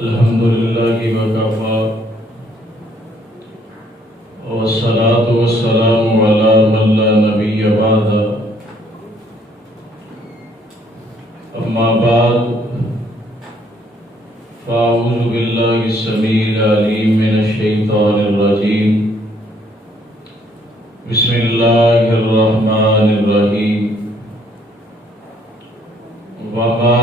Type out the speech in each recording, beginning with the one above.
الحمد للہ وکفیٰ والصلاة والسلام علی من لا نبی بعد اما بعد فاعوذ باللہ السمیع العلیم من الشیطان الرجیم بسم اللہ الرحمن الرحیم وما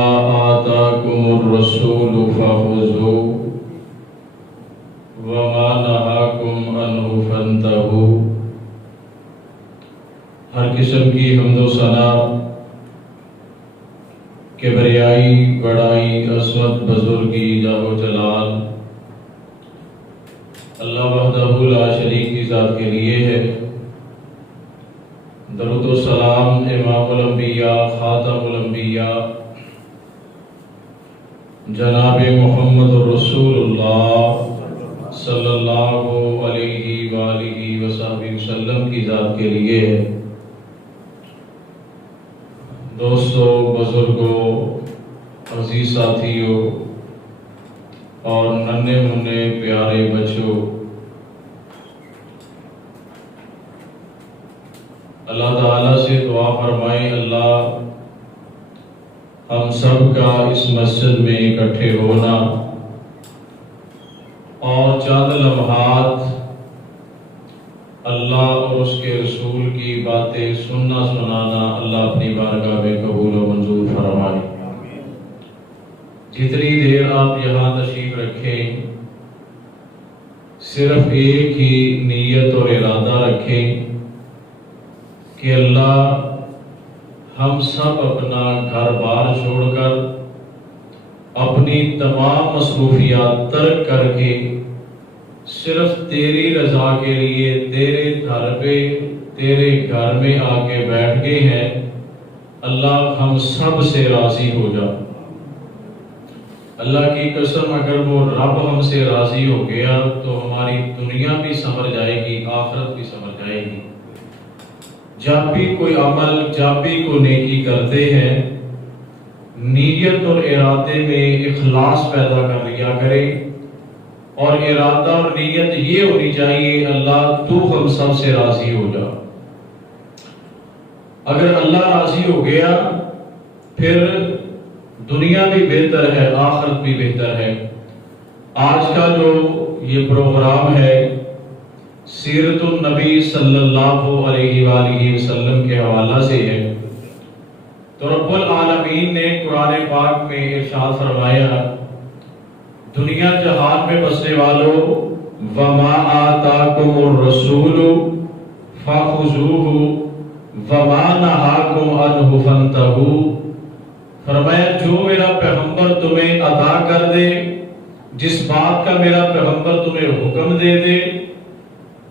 آتاکم الرسول فخذوه وما نہاکم عنہ فانتہوا۔ ہر قسم کی حمد و ثنا کبریائی بڑائی عظمت بزرگی جاہ و جلال اللہ وحدہ لا شریک کی ذات کے لیے ہے۔ درود و سلام امام الانبیاء خاتم الانبیاء جناب محمد رسول اللہ صلی اللہ علیہ وآلہ وصحبہ وسلم کی ذات کے لیے ہے۔ دوستو، بزرگوں، عزیز ساتھیوں اور ننھے منھے پیارے بچوں، اللہ تعالیٰ سے دعا فرمائیں اللہ ہم سب کا اس مسجد میں اکٹھے ہونا اور چند لمحات اللہ اور اس کے رسول کی باتیں سننا سنانا اللہ اپنی بارگاہ میں قبول و منظور فرمائے۔ جتنی دیر آپ یہاں تشریف رکھیں صرف ایک ہی نیت اور ارادہ رکھیں کہ اللہ ہم سب اپنا گھر بار چھوڑ کر اپنی تمام مصروفیات ترک کر کے صرف تیری رضا کے لیے تیرے گھر پہ تیرے گھر میں آ کے بیٹھ گئے ہیں۔ اللہ ہم سب سے راضی ہو جا۔ اللہ کی قسم اگر وہ رب ہم سے راضی ہو گیا تو ہماری دنیا بھی سنور جائے گی، آخرت بھی سنور جائے گی۔ جب بھی کوئی عمل، جب بھی کوئی نیکی کرتے ہیں، نیت اور ارادے میں اخلاص پیدا کر لیا کرے، اور ارادہ اور نیت یہ ہونی چاہیے اللہ تو ہم سب سے راضی ہو جا۔ اگر اللہ راضی ہو گیا پھر دنیا بھی بہتر ہے، آخرت بھی بہتر ہے۔ آج کا جو یہ پروگرام ہے سیرت النبی صلی اللہ علیہ وآلہ وسلم کے حوالہ سے ہے، تو رب العالمین نے قرآن پاک میں ارشاد فرمایا، دنیا جہان میں بسنے والوں وما آتاکم الرسول فخذوہ وما نہاکم عنہ فانتہوا۔ فرمایا جو میرا پیغمبر تمہیں عطا کر دے، جس بات کا میرا پیغمبر تمہیں حکم دے دے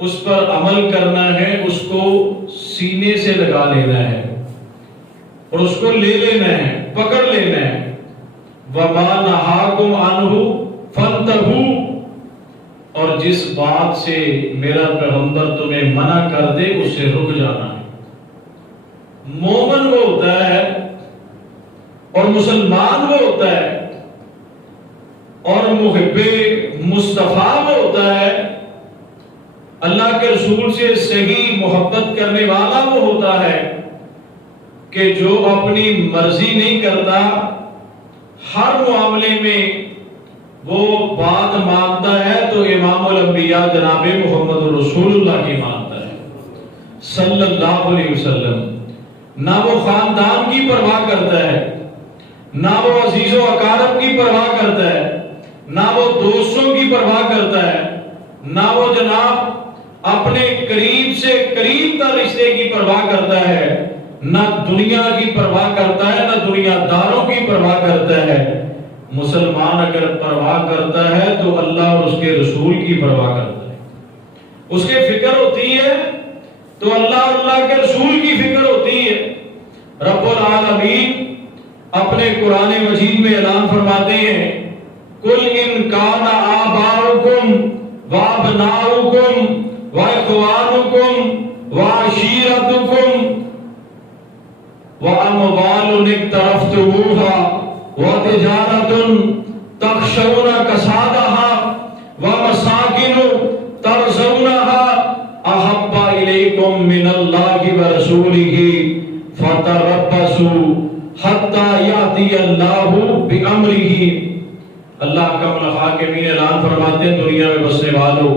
اس پر عمل کرنا ہے، اس کو سینے سے لگا لینا ہے اور اس کو لے لینا ہے، پکڑ لینا ہے۔ وَمَا نَهَاكُمْ عَنْهُ فَانْتَهُوا، اور جس بات سے میرا پیغمبر تمہیں منع کر دے اس سے رک جانا ہے۔ مومن وہ ہوتا ہے اور مسلمان وہ ہوتا ہے اور محب مصطفیٰ وہ ہوتا ہے، اللہ کے رسول سے صحیح محبت کرنے والا وہ ہوتا ہے کہ جو اپنی مرضی نہیں کرتا، ہر معاملے میں وہ بات مانتا ہے تو امام الانبیاء جناب محمد رسول اللہ کی مانتا ہے صلی اللہ علیہ وسلم۔ نہ وہ خاندان کی پرواہ کرتا ہے، نہ وہ عزیز و اقارب کی پرواہ کرتا ہے، نہ وہ دوستوں کی پرواہ کرتا ہے، نہ وہ جناب اپنے قریب سے قریب تر رشتے کی پرواہ کرتا ہے، نہ دنیا کی پرواہ کرتا ہے، نہ دنیا داروں کی پرواہ کرتا ہے۔ مسلمان اگر پرواہ کرتا ہے تو اللہ اور اس کے رسول کی پرواہ کرتا ہے، اس کے فکر ہوتی ہے تو اللہ اور اللہ کے رسول کی فکر ہوتی ہے۔ رب العالمین اپنے قرآن مجید میں اعلان فرماتے ہیں، قُلْ إِنْ كَانَ آبَاؤُكُمْ وَأَبْنَاؤُكُمْ وَإِخْوَانُكُمْ وَعَشِيرَتُكُمْ وَأَمْوَالٌ اقْتَرَفْتُمُوهَا وَتِجَارَةٌ تخشون کسادہا ومساکن ترضونہا احب الیکم من اللہ ورسولہ فتربصوا حتی یاتی اللہ بامرہ۔ اللہ کا الحاکمین اعلان فرماتے ہیں دنیا میں بسنے والوں،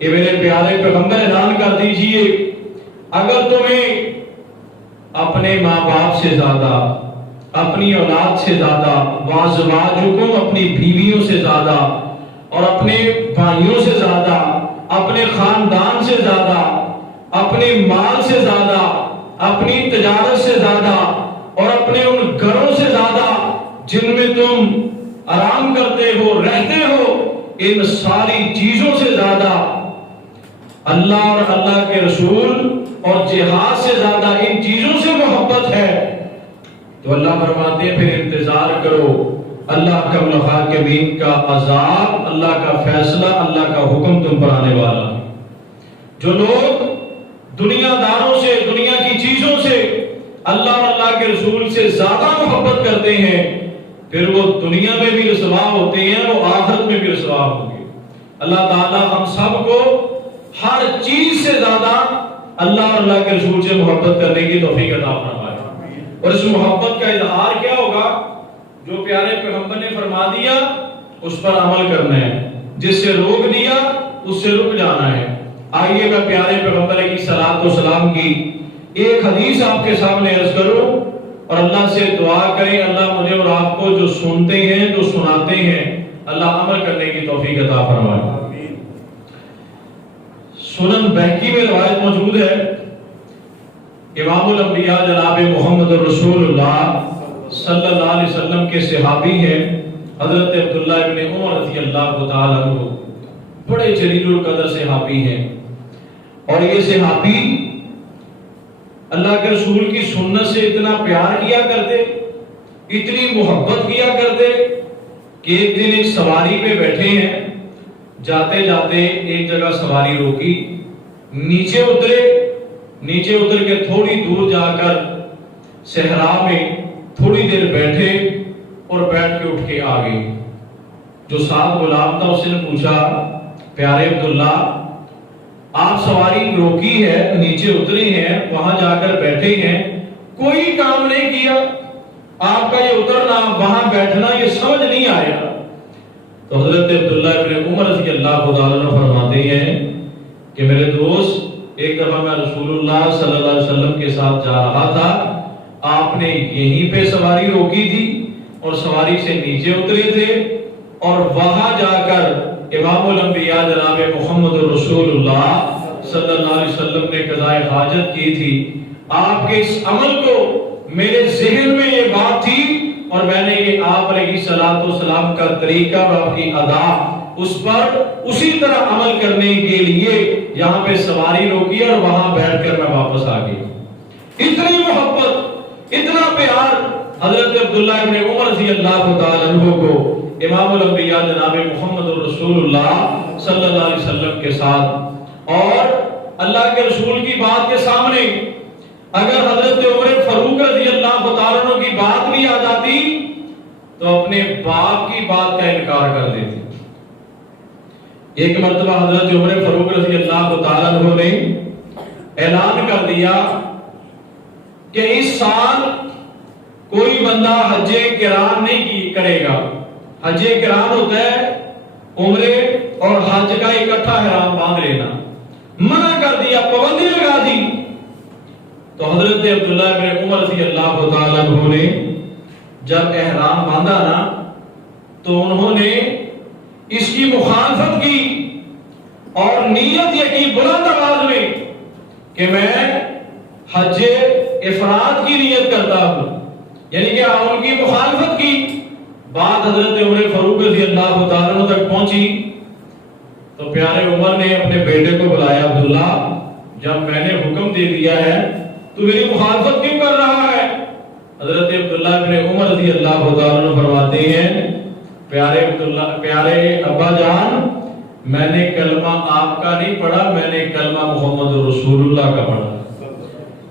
یہ میرے پیارے پیغمبر اعلان کر دیجئے، اگر تمہیں اپنے ماں باپ سے زیادہ، اپنی اولاد سے زیادہ، وازواجکم اپنی بیویوں سے زیادہ، اور اپنے بھائیوں سے زیادہ، اپنے خاندان سے زیادہ، اپنے مال سے زیادہ، اپنی تجارت سے زیادہ، اور اپنے ان گھروں سے زیادہ جن میں تم آرام کرتے ہو، رہتے ہو، ان ساری چیزوں سے زیادہ، اللہ اور اللہ کے رسول اور جہاد سے زیادہ ان چیزوں سے محبت ہے، تو اللہ فرماتے ہیں پھر انتظار کرو اللہ کا الحاکمین کا عذاب، اللہ کا فیصلہ، اللہ کا حکم تم پر آنے والا۔ جو لوگ دنیا داروں سے، دنیا کی چیزوں سے اللہ اور اللہ کے رسول سے زیادہ محبت کرتے ہیں، پھر وہ دنیا میں بھی رسوا ہوتے ہیں، وہ آخرت میں بھی رسوا ہوں گے۔ اللہ تعالی ہم سب کو ہر چیز سے زیادہ اللہ اور اللہ کے رسول سے محبت کرنے کی توفیق عطا فرمائے۔ اور اس محبت کا اظہار کیا ہوگا؟ جو پیارے پیغمبر نے فرما دیا اس پر عمل کرنا ہے، جس سے روک دیا اس سے رک جانا ہے۔ آئیے میں پیارے پیغمبر علیہ الصلوۃ والسلام کی ایک حدیث آپ کے سامنے عرض کروں اور اللہ سے دعا کریں اللہ مجھے اور آپ کو جو سنتے ہیں، جو سناتے ہیں، اللہ عمل کرنے کی توفیق عطا فرمائے۔ سنن بہقی میں روایت موجود ہے، امام الانبیاء جناب محمد رسول اللہ صلی اللہ علیہ وسلم کے صحابی ہیں حضرت عبداللہ ابن عمر رضی اللہ تعالیٰ عنہ، بڑے جلیل القدر صحابی ہیں، اور یہ صحابی اللہ کے رسول کی سنت سے اتنا پیار کیا کرتے، اتنی محبت کیا کرتے کہ ایک دن ایک سواری پہ بیٹھے ہیں، جاتے جاتے ایک جگہ سواری روکی، نیچے اتر کے تھوڑی دور جا کر صحرا میں تھوڑی دیر بیٹھے اور بیٹھ کے اٹھ کے آ گئے۔ جو ساتھ غلام تھا اس نے پوچھا پیارے عبداللہ آپ سواری روکی ہے، نیچے اترے ہیں، وہاں جا کر بیٹھے ہیں، کوئی کام نہیں کیا، آپ کا یہ اترنا وہاں بیٹھنا یہ سمجھ نہیں آیا۔ تو حضرت عبداللہ ابن عمر رضی اللہ عنہ فرماتے ہیں کہ میرے دوست ایک دفعہ میں رسول اللہ صلی اللہ علیہ وسلم کے ساتھ جا رہا تھا، آپ نے یہیں پہ سواری روکی تھی اور سواری سے نیچے اترے تھے، اور وہاں جا کر امام الانبیاء جناب محمد رسول اللہ صلی اللہ علیہ وسلم نے قضاء حاجت کی تھی۔ آپ کے اس عمل کو میرے ذہن میں یہ بات تھی اور میں نے یہ آپ علیہ الصلوۃ والسلام کا طریقہ اور آپ کی ادا اس پر اسی طرح عمل کرنے کے لیے یہاں پہ سواری روکی اور وہاں بیٹھ کر میں واپس آ گئی۔ اتنی محبت، اتنا پیار حضرت عبداللہ ابن عمر رضی اللہ تعالیٰ عنہ کو امام الانبیاء جناب محمد رسول اللہ صلی اللہ علیہ وسلم کے ساتھ۔ اور اللہ کے رسول کی بات کے سامنے اگر حضرت عمر فاروق رضی اللہ تعالیٰ عنہ کی بات بھی آ جاتی تو اپنے باپ کی بات کا انکار کر دیتے۔ ایک مرتبہ حضرت عمر فاروق رضی اللہ تعالیٰ عنہ نے اعلان کر دیا کہ اس سال کوئی بندہ حج قران نہیں کرے گا۔ حج قران ہوتا ہے عمرے اور حج کا اکٹھا احرام باندھ لینا، منع کر دیا، پابندی لگا دی۔ تو حضرت عبداللہ ابن عمر رضی اللہ تعالیٰ عنہ نے جب احرام باندھا نا تو انہوں نے اس کی مخالفت کی اور نیت یہ کی بلند آواز میں کہ میں حج افراد کی نیت کرتا ہوں، یعنی کہ ان کی مخالفت کی۔ بات حضرت عمر فاروق رضی اللہ تعالیٰ عنہ تک پہنچی تو پیارے عمر نے اپنے بیٹے کو بلایا، عبداللہ جب میں نے حکم دے دیا ہے تو میری مخالفت کیوں کر رہا ہے؟ حضرت عبداللہ ابن عمر رضی اللہ تعالیٰ عنہ فرماتے ہیں پیارے ابا جان، میں نے کلمہ آپ کا نہیں پڑھا، میں نے کلمہ محمد رسول اللہ کا پڑھا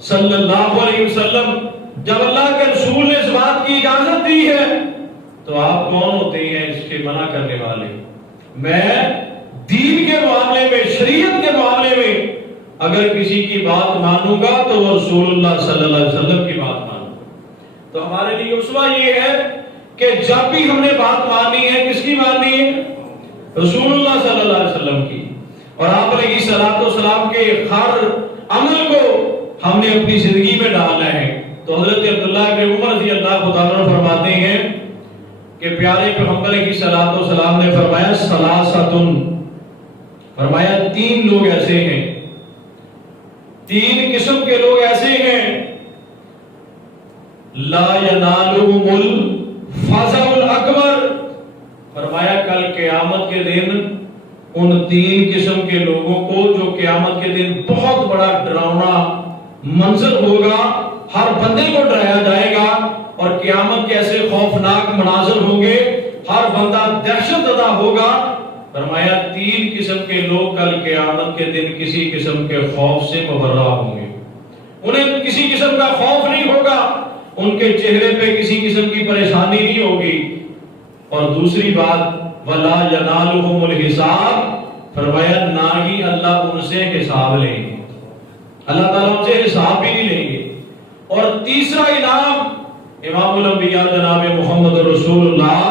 صلی اللہ علیہ وسلم۔ جب اللہ کے رسول نے اس بات کی اجازت دی ہے تو تو آپ کون ہوتے ہیں اس کے منع کرنے والے؟ میں دین کے معاملے میں، شریعت کے معاملے میں اگر کسی کی بات مانوں گا تو وہ رسول اللہ صلی اللہ علیہ وسلم کی بات مانوں گا۔ تو ہمارے لیے اسوہ یہ ہے کہ جب بھی ہم نے بات ماننی ہے، کس کی ماننی ہے؟ رسول اللہ صلی اللہ علیہ وسلم کی۔ اور آپ علیہ الصلوۃ والسلام کے ہر عمل کو ہم نے اپنی زندگی میں ڈالنا ہے۔ تو حضرت عبداللہ بن عمر رضی اللہ تعالیٰ عنہ فرماتے ہیں کہ پیارے پیغمبر علیہ الصلوۃ والسلام نے فرمایا ثلاثۃ، فرمایا تین لوگ ایسے ہیں، تین قسم کے لوگ ایسے ہیں، لا ینالہم الفزع الاکبر، فرمایا کل قیامت کے دن ان تین قسم کے لوگوں کو جو قیامت کے دن بہت بڑا ڈراؤنا منظر ہوگا، ہر بندے کو ڈرایا جائے گا اور قیامت کے ایسے خوفناک مناظر ہوں گے، ہر بندہ دہشت زدہ ہوگا۔ فرمایا تین قسم کے لوگ کل قیامت کے دن کسی قسم کے خوف سے مبرہ ہوں گے، انہیں کسی قسم کا خوف نہیں ہوگا، ان کے چہرے پہ کسی قسم کی پریشانی نہیں ہوگی۔ اور دوسری بات وَلَا يَنَالُهُمُ الْحِسَابِ، فرمایا نہ ہی اللہ ان سے حساب لیں گے، اللہ تعالیٰ ان سے حساب بھی نہیں لیں گے۔ اور تیسرا انعام امام الانبیاء جناب محمد رسول اللہ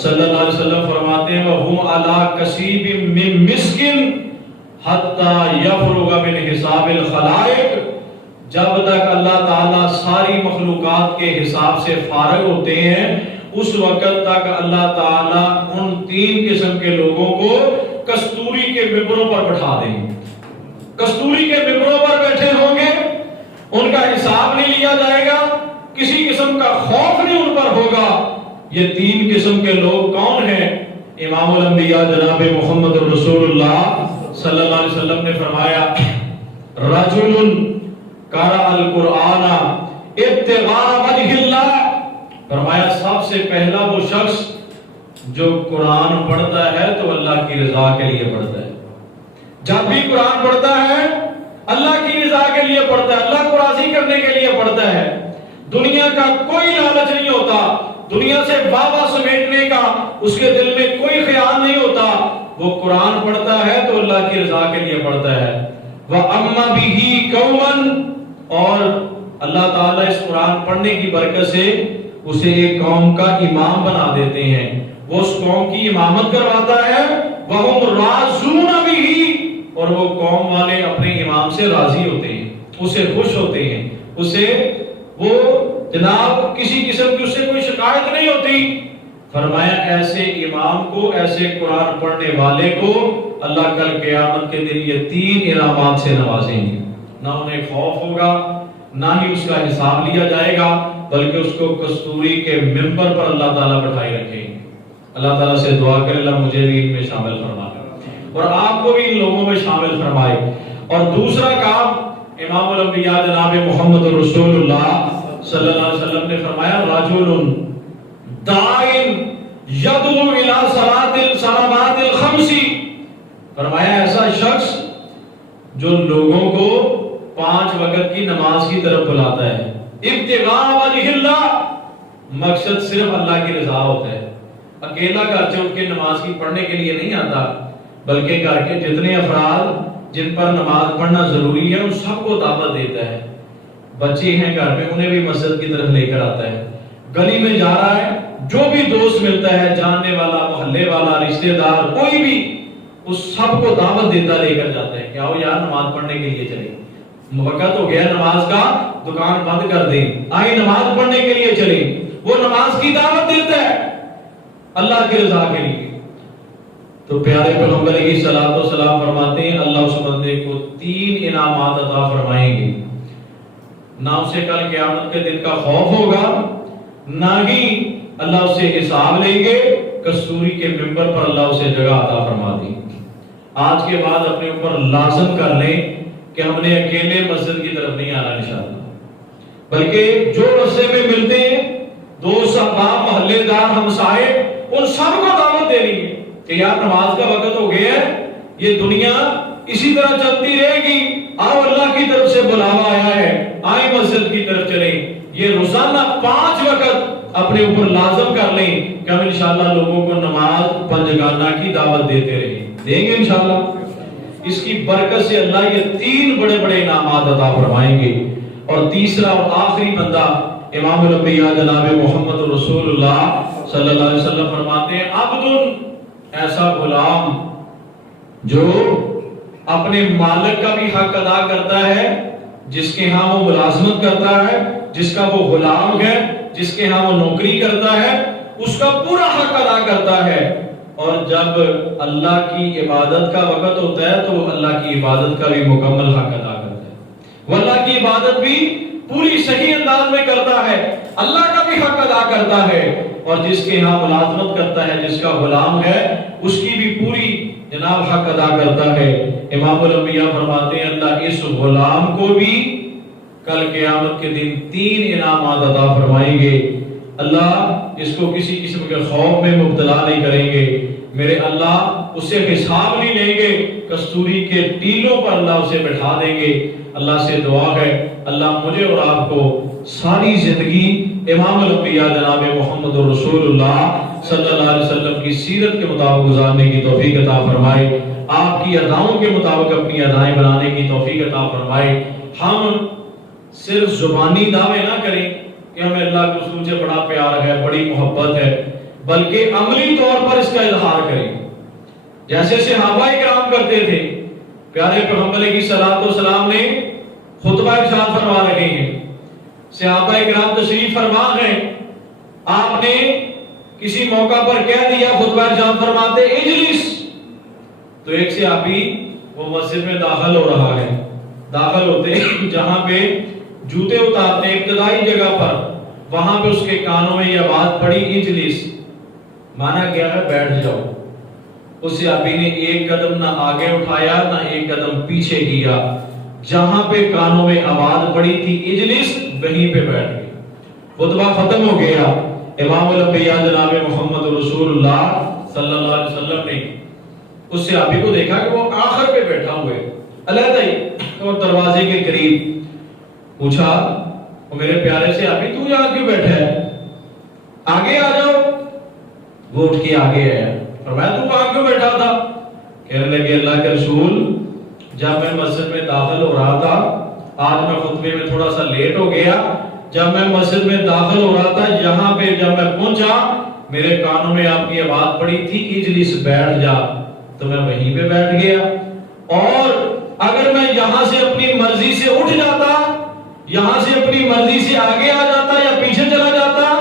صلی اللہ علیہ وسلم فرماتے ہیں وَهُمْ عَلَى كَسِيبٍ مِّن مِسْكٍ حَتَّى يَفْرُغَ مِنْ حِسَابِ الْخَلَائِقِ، جب تک اللہ تعالیٰ ساری مخلوقات کے حساب سے فارغ ہوتے ہیں اس وقت تک اللہ تعالیٰ ان تین قسم کے لوگوں کو کستوری کے ممبروں پر بٹھا دیں گے، کستوری کے ممبروں پر بیٹھے ہوں گے، ان کا حساب نہیں لیا جائے گا، کسی قسم کا خوف نہیں ان پر ہوگا۔ یہ تین قسم کے لوگ کون ہیں؟ امام الانبیاء جناب محمد رسول اللہ صلی اللہ علیہ وسلم نے فرمایا رجل قرأ القرآن ابتغاء وجہ اللہ، فرمایا سب سے پہلا وہ شخص جو قرآن پڑھتا ہے تو اللہ کی رضا کے لیے پڑھتا ہے، جب بھی قرآن پڑھتا ہے اللہ کی رضا کے لیے پڑھتا ہے، اللہ کو راضی کرنے کے لیے پڑھتا ہے، دنیا کا کوئی لالچ نہیں ہوتا، دنیا سے واہ سمیٹنے کا اس کے دل میں کوئی خیال نہیں ہوتا، وہ قرآن پڑھتا ہے تو اللہ کی رضا کے لیے پڑھتا ہے۔ وَأَمَّا بِهِ قَوْمًا، اور اللہ تعالیٰ اس قرآن پڑھنے کی برکت سے اسے ایک قوم کا امام بنا دیتے ہیں، وہ اس قوم کی امامت کرواتا ہے، وَهُمْ رَاضُونَ بِهِ، اور وہ قوم والے اپنے امام سے راضی ہوتے ہیں، اسے خوش ہوتے ہیں، اسے وہ جناب کسی قسم کی اس سے کوئی شکایت نہیں ہوتی۔ فرمایا ایسے امام کو، ایسے قرآن پڑھنے والے کو اللہ کل قیامت کے دن یہ تین انعامات سے نوازیں گے، نہ انہیں خوف ہوگا، نہ ہی اس کا حساب لیا جائے گا، بلکہ اس کو کستوری کے ممبر پر اللہ تعالیٰ بٹھائے رکھیں گے۔ اللہ تعالیٰ سے دعا کرے اللہ مجھے بھی ان میں شامل فرمائے اور آپ کو بھی ان لوگوں میں شامل فرمائے۔ اور دوسرا کام امام الانبیاء جناب محمد رسول اللہ صلی اللہ علیہ وسلم نے فرمایا رجل دائن یدعو الی صلوات الخمس، فرمایا ایسا شخص جو لوگوں کو 5 وقت کی نماز کی طرف بلاتا ہے، ابتغاء وجہ اللہ، مقصد صرف اللہ کی رضا ہوتا ہے، اکیلا گھر سے اٹھ کے نماز کی پڑھنے کے لیے نہیں آتا، بلکہ گھر کے جتنے افراد جن پر نماز پڑھنا ضروری ہے ان سب کو دعوت دیتا ہے، بچے ہیں گھر میں انہیں بھی مسجد کی طرف لے کر آتا ہے، گلی میں جا رہا ہے جو بھی دوست ملتا ہے، جاننے والا، محلے والا، رشتہ دار، کوئی بھی، اس سب کو دعوت دیتا لے کر جاتا ہے کہ آؤ یار نماز پڑھنے کے لیے چلیں، وقت ہو گیا نماز کا، دکان بند کر دیں، آئیں نماز پڑھنے کے لیے چلیں، وہ نماز کی دعوت دیتا ہے اللہ کی رضا کے لیے۔ تو پیارے پیغمبر علیہ الصلوۃ والسلام فرماتے ہیں اللہ اس بندے کو 3 انعامات عطا فرمائیں گے، نہ اسے کل قیامت کے دن کا خوف ہوگا، نہ ہی اللہ اسے حساب لیں گے، کستوری کے ممبر پر اللہ اسے جگہ عطا فرما دیں۔ آج کے بعد اپنے اوپر لازم کر لیں کہ ہم نے اکیلے مسجد کی طرف نہیں آنا انشاءاللہ، بلکہ جو رستے میں ملتے ہیں دوست، احباب، محلے دار، ہمسائے، ان سب کو دعوت دینی ہے کہ یار نماز کا وقت ہو گیا ہے، یہ دنیا اسی طرح چلتی رہے گی، آؤ اللہ کی طرف سے بلاوا آیا ہے، آئیں مسجد کی طرف چلیں، یہ روزانہ 5 وقت اپنے اوپر لازم کر لیں کہ ہم انشاءاللہ لوگوں کو نماز پنجگانہ کی دعوت دیتے رہیں، دیں گے انشاءاللہ۔ اس کی برکت سے اللہ یہ 3 بڑے بڑے انعامات عطا فرمائیں گے۔ اور تیسرا اور آخری بندہ امام الانبیاء جناب محمد رسول اللہ صلی اللہ علیہ وسلم فرماتے ہیں، عبد، ایسا غلام جو اپنے مالک کا بھی حق ادا کرتا ہے، جس کے ہاں وہ ملازمت کرتا ہے، جس کا وہ غلام ہے، جس کے ہاں وہ نوکری کرتا ہے، اس کا پورا حق ادا کرتا ہے، اور جب اللہ کی عبادت کا وقت ہوتا ہے تو وہ اللہ کی عبادت کا بھی مکمل حق ادا کرتا ہے، وہ اللہ کی عبادت بھی پوری صحیح انداز میں کرتا ہے، اللہ کا بھی حق ادا کرتا ہے، اور جس کے ہاں ملازمت کرتا ہے، جس کا غلام ہے، اس کی بھی پوری جناب حق ادا کرتا ہے۔ امام الانبیاء فرماتے ہیں اللہ اس غلام کو بھی کل قیامت کے دن 3 انعامات عطا فرمائیں گے۔ اللہ اس کو کسی قسم کے خوف میں مبتلا نہیں کریں گے، میرے اللہ اسے حساب نہیں لیں گے، کستوری کے ٹیلوں پر اللہ اسے بٹھا دیں گے۔ اللہ سے دعا ہے اللہ مجھے اور آپ کو ساری زندگی امام الانبیاء جناب محمد رسول اللہ صلی اللہ علیہ وسلم کی سیرت کے مطابق گزارنے کی توفیق عطا فرمائے، آپ کی اداؤں کے مطابق اپنی ادائیں بنانے کی توفیق عطا فرمائے۔ ہم صرف زبانی دعوے نہ کریں کہ ہمیں اللہ کے رسول سے بڑا پیار ہے، بڑی محبت ہے، بلکہ عملی طور پر اس کا اظہار کریں، جیسے صحابہ کرام کرتے تھے۔ پیارے پیغمبر علیہ الصلوۃ والسلام نے خطبہ ارشاد فرما رہے ہیں، صحابہ کرام تشریف فرما ہیں، آپ نے کسی موقع پر کہہ دیا، خطبہ ارشاد فرماتے اجلس، تو ایک صحابی وہ مسجد میں داخل ہو رہا ہے، داخل ہوتے جہاں پہ جوتے اتارتے ابتدائی جگہ پر، وہاں پہ اس کے کانوں میں یہ بات پڑی اجلس، مانا کیا ہے بیٹھ جاؤ۔ اس صحابی نے ایک قدم نہ آگے اٹھایا نہ ایک قدم پیچھے کیا، جہاں پہ کانوں میں آواز پڑی تھی اجلس وہیں پہ بیٹھ گئے۔ خطبہ ختم ہو گیا، امام الانبیاء جناب محمد رسول اللہ صلی اللہ علیہ وسلم نے اس صحابی کو دیکھا کہ وہ آخر پہ بیٹھا ہوئے علیحدہ ہی اور دروازے کے قریب، پوچھا وہ میرے پیارے صحابی تو یہاں کیوں بیٹھا ہے، آگے آ جاؤ۔ وہ اٹھ کے آگے آیا، فرمایا تو وہاں کیوں بیٹھا تھا؟ کہنے لگے اللہ کے رسول جب میں مسجد میں داخل ہو رہا تھا، آج میں خطبے میں تھوڑا سا لیٹ ہو گیا، جب میں مسجد میں داخل ہو رہا تھا یہاں پہ جب میں پہنچا میرے کانوں میں آپ کی آواز پڑی تھی اجلس بیٹھ جا، تو میں وہیں پہ بیٹھ گیا، اور اگر میں یہاں سے اپنی مرضی سے اٹھ جاتا، یہاں سے اپنی مرضی سے آگے آ جاتا یا پیچھے چلا جاتا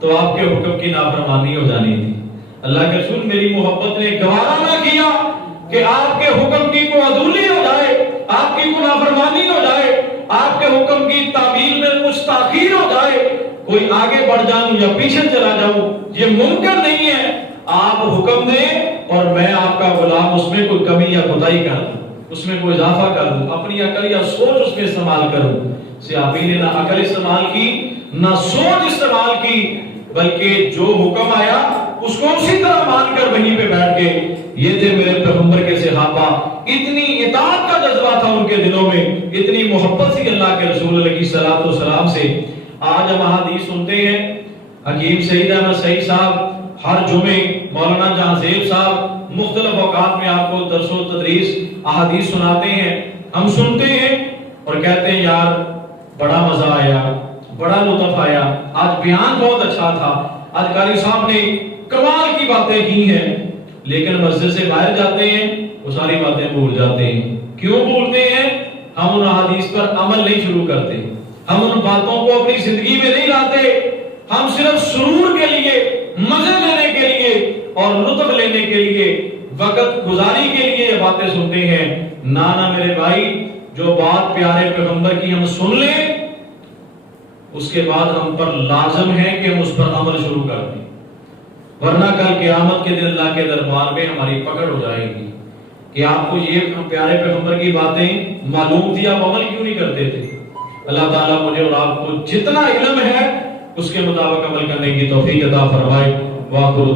تو آپ کے حکم کی نافرمانی ہو جانی تھی۔ اللہ کے رسول میری محبت نے گوارا نہ کیا کہ آپ کے حکم کی کوئی عدولی ہو جائے، آپ کی کوئی نافرمانی ہو جائے، آپ کے حکم کی تعمیل میں کچھ تاخیر ہو جائے، کوئی آگے بڑھ جاؤں یا پیچھے چلا جاؤں، یہ ممکن نہیں ہے۔ آپ حکم دیں اور میں آپ کا غلام اس میں کوئی کمی یا کوتاہی کر دوں، اس میں کوئی اضافہ کر دوں، اپنی عقل یا سوچ اس میں استعمال کروں۔ صحابی نے نہ عقل استعمال کی نہ سوچ استعمال کی، بلکہ جو حکم آیا اس کو اسی طرح مان کر وہیں پہ بیٹھ گئے۔ یہ تھے میرے پیغمبر کے صحابہ، اتنی اطاعت کا جذبہ تھا ان کے دلوں میں، اتنی محبت سی اللہ کے رسول علیہ الصلوۃ والسلام سے۔ آج ہم احادیث سنتے ہیں، حکیم سعید احمد سعید صاحب ہر جمعے، مولانا جہاں زیب صاحب مختلف اوقات میں آپ کو درس و تدریس احادیث سناتے ہیں، ہم سنتے ہیں اور کہتے ہیں یار بڑا مزہ آیا، بڑا لطف آیا، آج بیان بہت اچھا تھا، آج قاری صاحب نے کمال کی باتیں کی ہیں، لیکن مسجد سے باہر جاتے ہیں وہ ساری باتیں بھول جاتے ہیں۔ کیوں بھولتے ہیں؟ ہم ان احادیث پر عمل نہیں شروع کرتے، ہم ان باتوں کو اپنی زندگی میں نہیں لاتے، ہم صرف سرور کے لیے، مزے لینے کے لیے اور لطف لینے کے لیے، وقت گزاری کے لیے یہ باتیں سنتے ہیں۔ نانا میرے بھائی، جو بات پیارے پیغمبر کی ہم سن لیں اس کے بعد ہم پر لازم ہے کہ ہم اس پر عمل شروع کر دیں، ورنہ کل قیامت کے دن اللہ کے دربار میں ہماری پکڑ ہو جائے گی کہ آپ کو یہ پیارے پیغمبر کی باتیں معلوم تھی، آپ عمل کیوں نہیں کرتے تھے۔ اللہ تعالیٰ مجھے اور آپ کو جتنا علم ہے اس کے مطابق عمل کرنے کی توفیق عطا فرمائے۔ وآخر